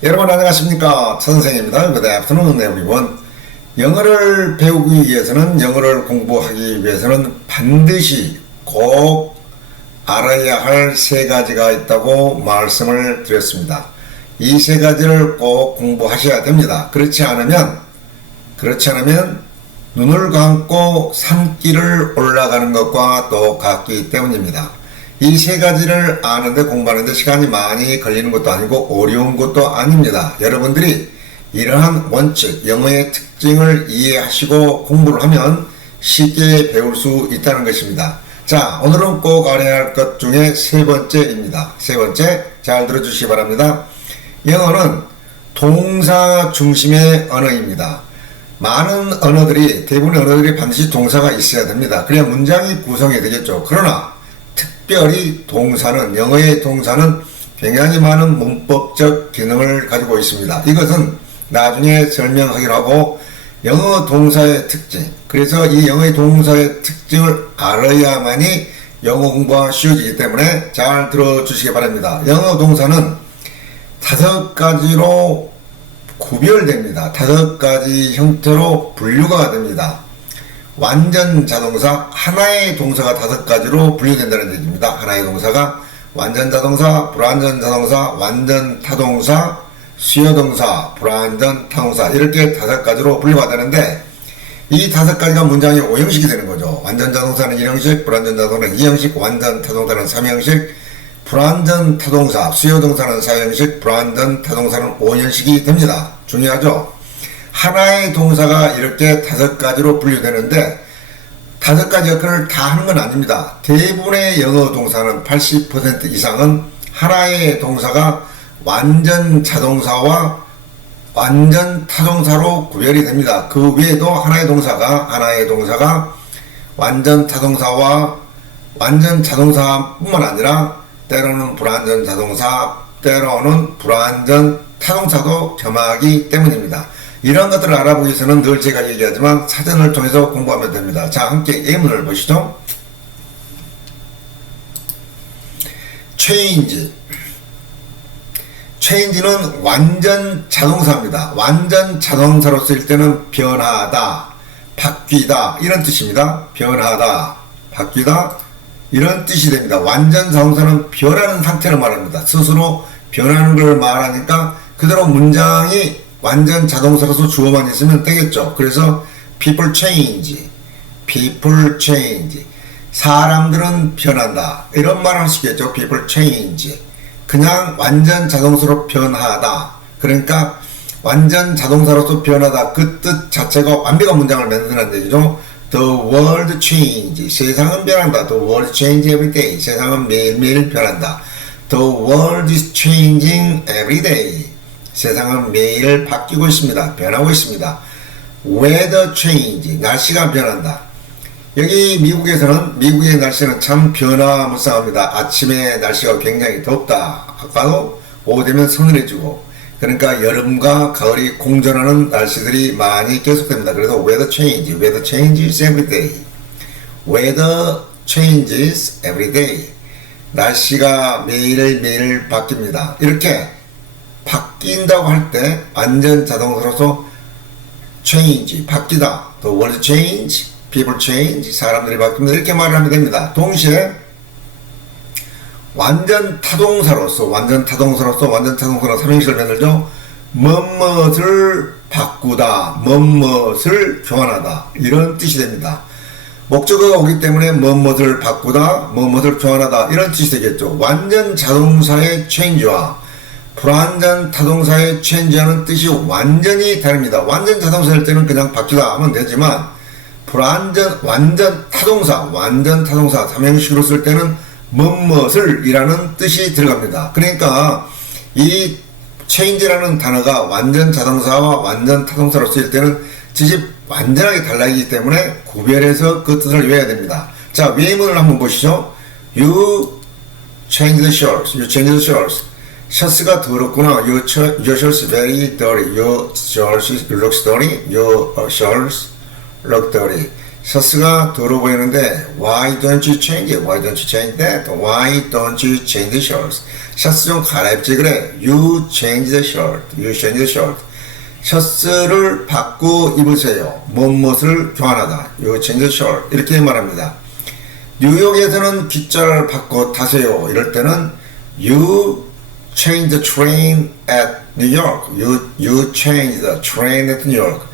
여러분 안녕하십니까, 선생입니다. Good afternoon everyone. 영어를 배우기 위해서는, 영어를 공부하기 위해서는 반드시 꼭 알아야 할 세 가지가 있다고 말씀을 드렸습니다. 이 세 가지를 꼭 공부하셔야 됩니다. 그렇지 않으면 눈을 감고 산길을 올라가는 것과 똑같기 때문입니다. 이 세 가지를 아는데, 공부하는데 시간이 많이 걸리는 것도 아니고 어려운 것도 아닙니다. 여러분들이 이러한 원칙, 영어의 특징을 이해하시고 공부를 하면 쉽게 배울 수 있다는 것입니다. 자, 오늘은 꼭 알아야 할 것 중에 세 번째입니다. 세 번째, 잘 들어주시기 바랍니다. 영어는 동사 중심의 언어입니다. 많은 언어들이, 대부분의 언어들이 반드시 동사가 있어야 됩니다. 그래야 문장이 구성이 되겠죠. 그러나 특별히 동사는, 영어의 동사는 굉장히 많은 문법적 기능을 가지고 있습니다. 이것은 나중에 설명하기로 하고, 영어 동사의 특징, 그래서 이 영어의 동사의 특징을 알아야만이 영어 공부가 쉬워지기 때문에 잘 들어주시기 바랍니다. 영어 동사는 5가지로 구별됩니다. 5가지 형태로 분류가 됩니다. 완전 자동사, 하나의 동사가 5가지로 분류된다는 얘기입니다. 하나의 동사가 완전 자동사, 불완전 자동사, 완전 타동사, 수요동사, 불완전 타동사, 이렇게 5가지로 분류가 되는데, 이 5가지가 문장의 5형식이 되는 거죠. 완전 자동사는 1형식, 불완전 자동사는 2형식, 완전 타동사는 3형식, 불완전 타동사, 수요동사는 4형식, 불완전 타동사는 5형식이 됩니다. 중요하죠? 하나의 동사가 이렇게 5가지로 분류되는데, 5가지 역할을 다 하는 건 아닙니다. 대부분의 영어 동사는 80% 이상은 하나의 동사가 완전 자동사와 완전 타동사로 구별이 됩니다. 그 외에도 하나의 동사가 완전 타동사와 완전 자동사뿐만 아니라 때로는 불완전 자동사, 때로는 불완전 타동사도 겸하기 때문입니다. 이런 것들을 알아보기 위해서는 늘 제가 얘기하지만 사전을 통해서 공부하면 됩니다. 자, 함께 예문을 보시죠. change는 완전 자동사입니다. 완전 자동사로 쓸 때는 변하다, 바뀌다, 이런 뜻입니다. 변하다, 바뀌다, 이런 뜻이 됩니다. 완전 자동사는 변하는 상태를 말합니다. 스스로 변하는 걸 말하니까 그대로 문장이 완전 자동사로서 주어만 있으면 되겠죠. 그래서 people change, 사람들은 변한다, 이런 말을 할 수 있겠죠. people change. 그냥 완전 자동사로 변하다, 그러니까 완전 자동사로서 변하다, 그 뜻 자체가 완벽한 문장을 만드는 얘기죠. The world change, 세상은 변한다. The world change every day, 세상은 매일매일 변한다. The world is changing every day, 세상은 매일 바뀌고 있습니다. 변하고 있습니다. Weather change, 날씨가 변한다. 여기 미국에서는, 미국의 날씨는 참 변화무쌍합니다. 아침에 날씨가 굉장히 덥다 하고 오후 되면 서늘해지고, 그러니까 여름과 가을이 공존하는 날씨들이 많이 계속됩니다. 그래서 weather changes every day. weather changes every day. 날씨가 매일매일 바뀝니다. 이렇게 바뀐다고 할 때 완전 자동사로서 change, 바뀌다, the world change, people change, 사람들이 바뀝니다, 이렇게 말을 하면 됩니다. 동시에 완전 타동사로서, 완전 타동사로 3형식을 만들죠. 뭐뭇을 바꾸다, 뭐뭇을 교환하다, 이런 뜻이 됩니다. 목적어가 오기 때문에 뭐뭇을 바꾸다, 뭐뭇을 교환하다, 이런 뜻이 되겠죠. 완전 자동사의 change와 불완전 타동사의 change하는 뜻이 완전히 다릅니다. 완전 자동사일 때는 그냥 바뀌다 하면 되지만, 완전 타동사 3형식으로 쓸 때는 뭐뭇을 이라는 뜻이 들어갑니다. 그러니까 이 change라는 단어가 완전 자동사와 완전 타동사로 쓰일 때는 뜻이 완전하게 달라지기 때문에 구별해서 그 뜻을 외워야 됩니다. 자, 외문을 한번 보시죠. You change the shirts. 셔츠가 더럽구나. Your shirts very dirty. Your shirts looks dirty. Your shirts look dirty. 셔츠가 더러워 보이는데 why don't you change it? Why don't you change that? Why don't you change the shirts? 셔츠 좀 갈아입지 그래. You change the shirt. You change the shirt. 셔츠를 바꿔 입으세요. 무엇을 교환하다. You change the shirt. 이렇게 말합니다. 뉴욕에서는 기차를 바꿔 타세요. 이럴 때는 You change the train at New York. You change the train at New York.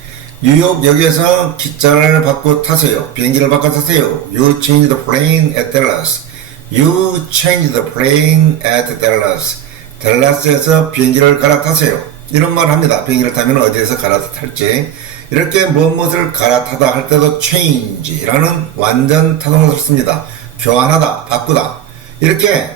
뉴욕역에서 기차를 바꿔 타세요. 비행기를 바꿔 타세요. You change the plane at Dallas. You change the plane at Dallas. 댈러스에서 비행기를 갈아타세요. 이런 말을 합니다. 비행기를 타면 어디에서 갈아탈지. 이렇게 무엇을 갈아타다 할 때도 change라는 완전 타동사를 씁니다. 교환하다, 바꾸다. 이렇게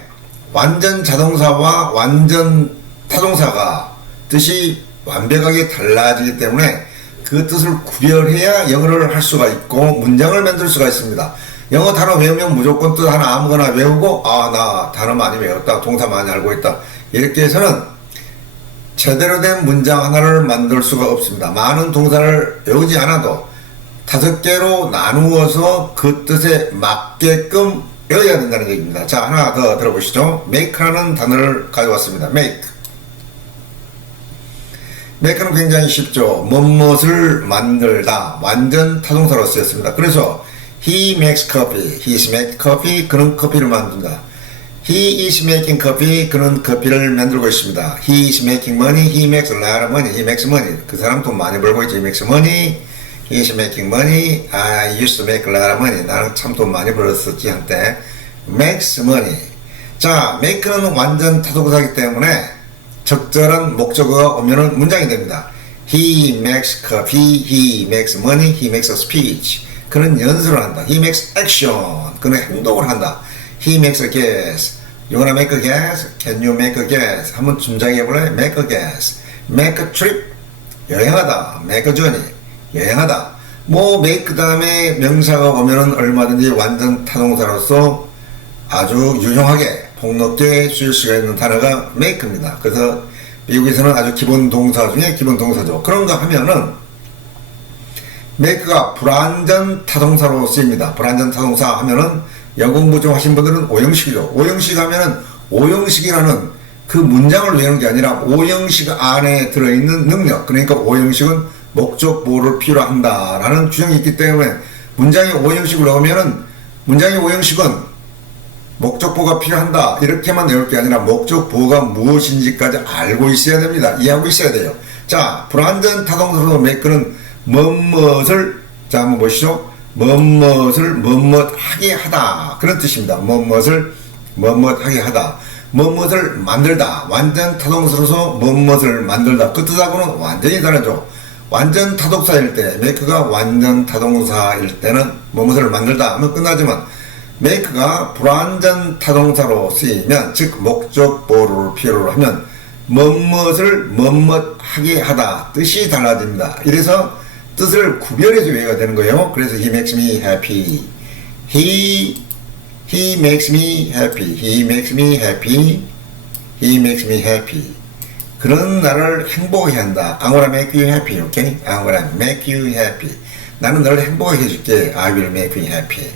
완전 자동사와 완전 타동사가 뜻이 완벽하게 달라지기 때문에 그 뜻을 구별해야 영어를 할 수가 있고 문장을 만들 수가 있습니다. 영어 단어 외우면 무조건 뜻 하나 아무거나 외우고 나 단어 많이 외웠다, 동사 많이 알고 있다 이렇게 해서는 제대로 된 문장 하나를 만들 수가 없습니다. 많은 동사를 외우지 않아도 5개로 나누어서 그 뜻에 맞게끔 외워야 된다는 얘기입니다. 자, 하나 더 들어보시죠. make라는 단어를 가져왔습니다. make는 굉장히 쉽죠. 무엇을 만들다. 완전 타동사로 쓰였습니다. 그래서 he makes coffee. He is making coffee. 그는 커피를 만든다. He is making coffee. 그는 커피를 만들고 있습니다. He is making money. He makes a lot of money. He makes money. 그 사람 돈 많이 벌고 있지. He makes money. He is making money. I used to make a lot of money. 나는 참 돈 많이 벌었었지 한때. makes money. 자, make는 완전 타동사이기 때문에 적절한 목적어가 오면은 문장이 됩니다. He makes coffee. He makes money. He makes a speech. 그는 연설을 한다. He makes action. 그는 행동을 한다. He makes a guess. You wanna make a guess? Can you make a guess? 한번 짐작해 볼래? Make a guess. Make a trip. 여행하다. Make a journey. 여행하다. make 그 다음에 명사가 오면은 얼마든지 완전 타동사로서 아주 유용하게 폭넓게 쓸 수가 있는 단어가 make입니다. 그래서 미국에서는 아주 기본 동사 중에 기본 동사죠. 그런 거 하면은 make가 불완전 타동사로 쓰입니다. 불완전 타동사 하면은 영어 공부 좀 하신 분들은 오형식이죠. 오형식 하면은 오형식이라는 그 문장을 외우는 게 아니라 오형식 안에 들어있는 능력. 그러니까 오형식은 목적 보호를 필요로 한다라는 규정이 있기 때문에 문장이 오형식을 넣으면은 문장의 오형식은 목적 보호가 필요한다 이렇게만 외울 게 아니라 목적 보호가 무엇인지까지 알고 있어야 됩니다. 이해하고 있어야 돼요. 자, 불완전 타동사로 make는 무엇을 자 한번 보시죠. 무엇을 하게 하다 그런 뜻입니다. 무엇을 하게 하다. 무엇을 만들다. 완전 타동사로서 무엇을 만들다. 그 뜻하고는 완전히 다르죠. 완전 타동사일 때 make가 완전 타동사일 때는 무엇을 만들다 하면 끝나지만 make가 불완전 타동사로 쓰이면 즉 목적 보호를 필요로 하면 무엇을 하게 하다 뜻이 달라집니다. 이래서 뜻을 구별해서 외워야 되는 거예요. 그래서 he makes me happy. He makes me happy. He makes me happy. He makes me happy. 그런 나를 행복하게 한다. I'm gonna make you happy. Okay? I'm gonna make you happy. 나는 너를 행복하게 해줄게. I will make you happy.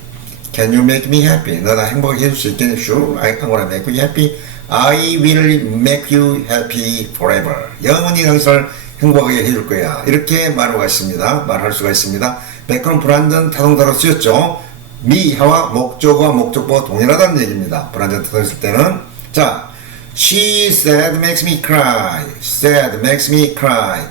Can you make me happy? 너 나 행복하게 해줄 수 있겠니? Sure. I'm gonna make you happy. I will make you happy forever. 영원히 당신을 행복하게 해줄 거야. 이렇게 말할 수가 있습니다. make는 불완전 타동사로 쓰였죠. 미하와 목적어와 목적보가 동일하다는 얘기입니다. 불완전 타동사 쓸 때는. 자, she said makes me cry. said makes me cry.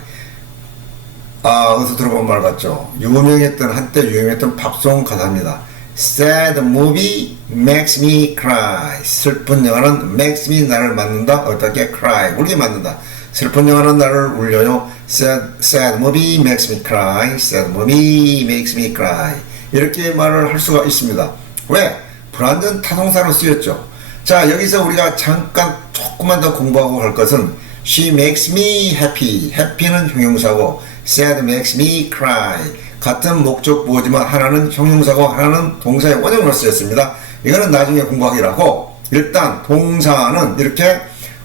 어디서 들어본 말 같죠? 한때 유명했던 팝송 가사입니다. sad movie makes me cry. 슬픈 영화는 makes me 나를 만든다. 어떻게 cry 울게 만든다. 슬픈 영화는 나를 울려요. sad movie makes me cry. sad movie makes me cry. 이렇게 말을 할 수가 있습니다. 왜? 불완전 타동사로 쓰였죠. 자, 여기서 우리가 잠깐 조금만 더 공부하고 할 것은 she makes me happy. happy는 형용사고 sad makes me cry. 같은 목적 보호지만 하나는 형용사고 하나는 동사의 원형으로 쓰였습니다. 이거는 나중에 공부하기로 하고 일단 동사는 이렇게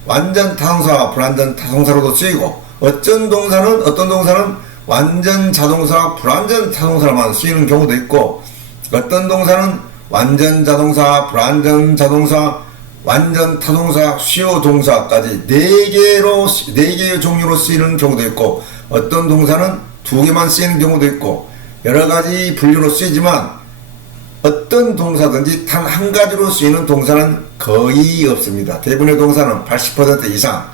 완전 타동사, 불완전 타동사로도 쓰이고 어떤 동사는 완전 자동사, 불완전 자동사로만 쓰이는 경우도 있고, 어떤 동사는 완전 자동사, 불완전 자동사, 완전 타동사, 수요 동사까지 4개의 종류로 쓰이는 경우도 있고, 어떤 동사는 2개만 쓰이는 경우도 있고, 여러 가지 분류로 쓰이지만 어떤 동사든지 단 한 가지로 쓰이는 동사는 거의 없습니다. 대부분의 동사는 80% 이상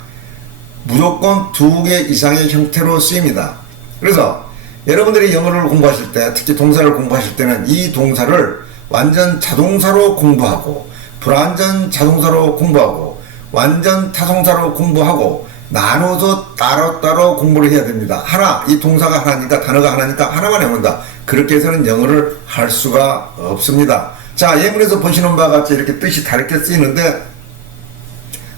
무조건 2개 이상의 형태로 쓰입니다. 그래서 여러분들이 영어를 공부하실 때, 특히 동사를 공부하실 때는 이 동사를 완전 자동사로 공부하고, 불완전 자동사로 공부하고, 완전 타동사로 공부하고, 나눠서 따로따로 공부를 해야 됩니다. 이 동사가 하나니까, 단어가 하나니까 하나만 외운다. 그렇게 해서는 영어를 할 수가 없습니다. 자, 예문에서 보시는 바와 같이 이렇게 뜻이 다르게 쓰이는데,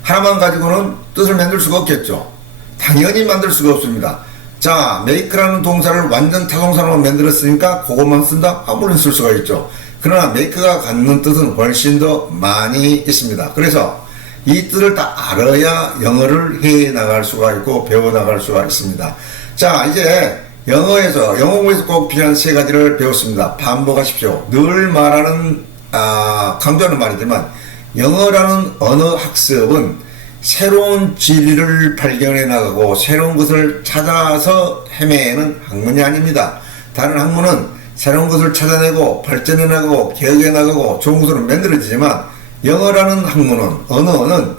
하나만 가지고는 뜻을 만들 수가 없겠죠. 당연히 만들 수가 없습니다. 자, make라는 동사를 완전 타동사로만 만들었으니까 그것만 쓴다? 물론 쓸 수가 있죠. 그러나 make가 갖는 뜻은 훨씬 더 많이 있습니다. 그래서 이 뜻을 다 알아야 영어를 해 나갈 수가 있고 배워 나갈 수가 있습니다. 자, 이제 영어 공부에서 꼭 필요한 3가지를 배웠습니다. 반복하십시오. 늘 말하는, 강조하는 말이지만, 영어라는 언어 학습은 새로운 진리를 발견해 나가고 새로운 것을 찾아서 헤매는 학문이 아닙니다. 다른 학문은 새로운 것을 찾아내고 발전해 나가고 개혁해 나가고 좋은 것으로 만들어지지만, 영어라는 학문은, 언어는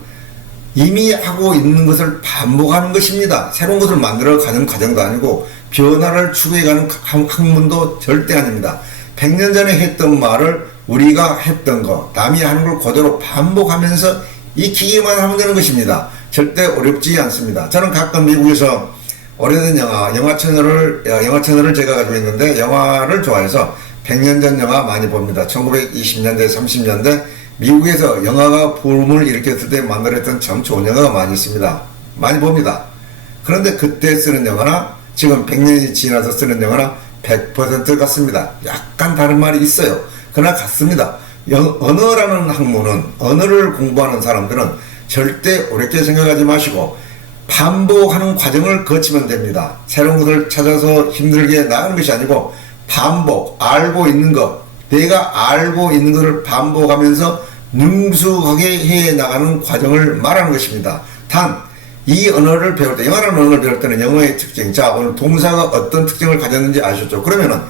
이미 하고 있는 것을 반복하는 것입니다. 새로운 것을 만들어 가는 과정도 아니고 변화를 추구해 가는 학문도 절대 아닙니다. 100년 전에 했던 말을 우리가 했던 거, 남이 하는 걸 그대로 반복하면서 익히기만 하면 되는 것입니다. 절대 어렵지 않습니다. 저는 가끔 미국에서 오래된 영화 채널을 제가 가지고 있는데, 영화를 좋아해서 100년 전 영화 많이 봅니다. 1920년대, 30년대 미국에서 영화가 붐을 일으켰을 때 만들었던 참 좋은 영화가 많이 있습니다. 많이 봅니다. 그런데 그때 쓰는 영화나 지금 100년이 지나서 쓰는 영화나 100% 같습니다. 약간 다른 말이 있어요. 그러나 같습니다. 언어라는 학문은, 언어를 공부하는 사람들은 절대 어렵게 생각하지 마시고 반복하는 과정을 거치면 됩니다. 새로운 것을 찾아서 힘들게 나가는 것이 아니고 반복, 알고 있는 것, 내가 알고 있는 것을 반복하면서 능숙하게 해 나가는 과정을 말하는 것입니다. 단, 이 언어를 배울 때, 영어라는 언어를 배울 때는 영어의 특징, 자, 오늘 동사가 어떤 특징을 가졌는지 아셨죠? 그러면은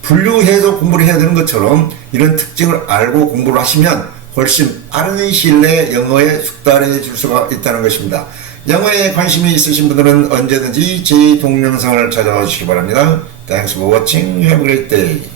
분류해서 공부를 해야 되는 것처럼 이런 특징을 알고 공부를 하시면 훨씬 빠른 시일 내에 영어에 숙달해 줄 수가 있다는 것입니다. 영어에 관심이 있으신 분들은 언제든지 제 동영상을 찾아와 주시기 바랍니다. Thanks for watching. Have a great day.